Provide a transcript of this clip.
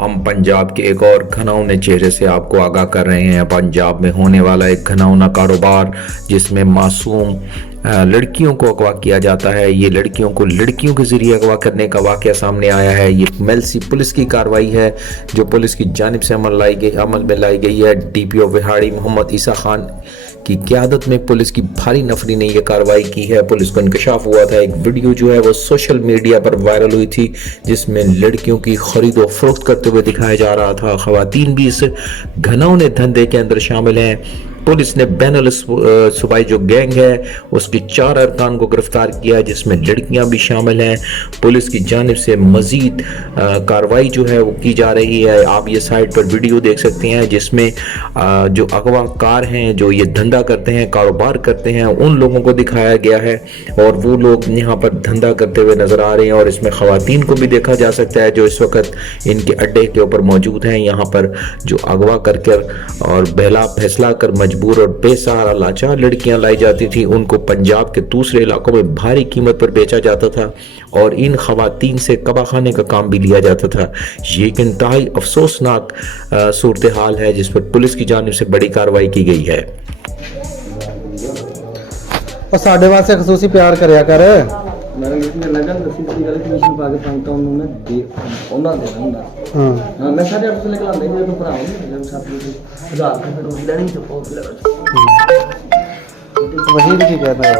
हम पंजाब के एक और घिनौने चेहरे से आपको आगाह कर रहे हैं। पंजाब में होने वाला एक घिनौना कारोबार जिसमें मासूम लड़कियों को अगवा किया जाता है। ये लड़कियों को लड़कियों के जरिए अगवा करने का वाकया सामने आया है। ये मेलसी पुलिस की कार्रवाई है जो पुलिस की जानिब से अमल में लाई गई है। डीपीओ विहाड़ी मोहम्मद ईसा खान की क़यादत में पुलिस की भारी नफरी ने यह कार्रवाई की है। पुलिस को इंकशाफ हुआ था, एक वीडियो जो है वो सोशल मीडिया पर वायरल हुई थी जिसमें लड़कियों की खरीदो फरोख्त करते हुए दिखाया जा रहा था। खवातीन भी इस घिनौने धंधे के अंदर शामिल हैं। पुलिस ने बैनुल सूबाई जो गैंग है उसके 4 अरकान को गिरफ्तार किया जिसमें लड़कियां भी शामिल हैं। पुलिस की जानिब से मजीद कार्रवाई जो है वो की जा रही है। आप ये साइट पर वीडियो देख सकते हैं जिसमें जो अगवाकार हैं, जो ये धंधा करते हैं, कारोबार करते हैं, उन लोगों को दिखाया गया है और वो लोग यहाँ पर धंधा करते हुए नजर आ रहे हैं। और इसमें खवातीन को भी देखा जा सकता है जो इस वक्त इनके अड्डे के ऊपर मौजूद हैं। यहाँ पर जो अगवा करके और बहला फैसला कर मजबूर और बेसहारा लाचार लड़कियां लाई जाती थी, उनको पंजाब के दूसरे इलाकों में भारी कीमत पर बेचा जाता था और इन खवातीन से कबा खाने का काम भी लिया जाता था। ये एक इंतहाई अफसोसनाक सूरत हाल है जिस पर पुलिस की जानिब से बड़ी कार्रवाई की गई है। और साढ़े वास्ते खसूसी प्यार करया कर मैं साढ़े 8 से निकला नहीं तो भरा हूं जब 7 हजार रुपए लेनी तो वही की कहना है।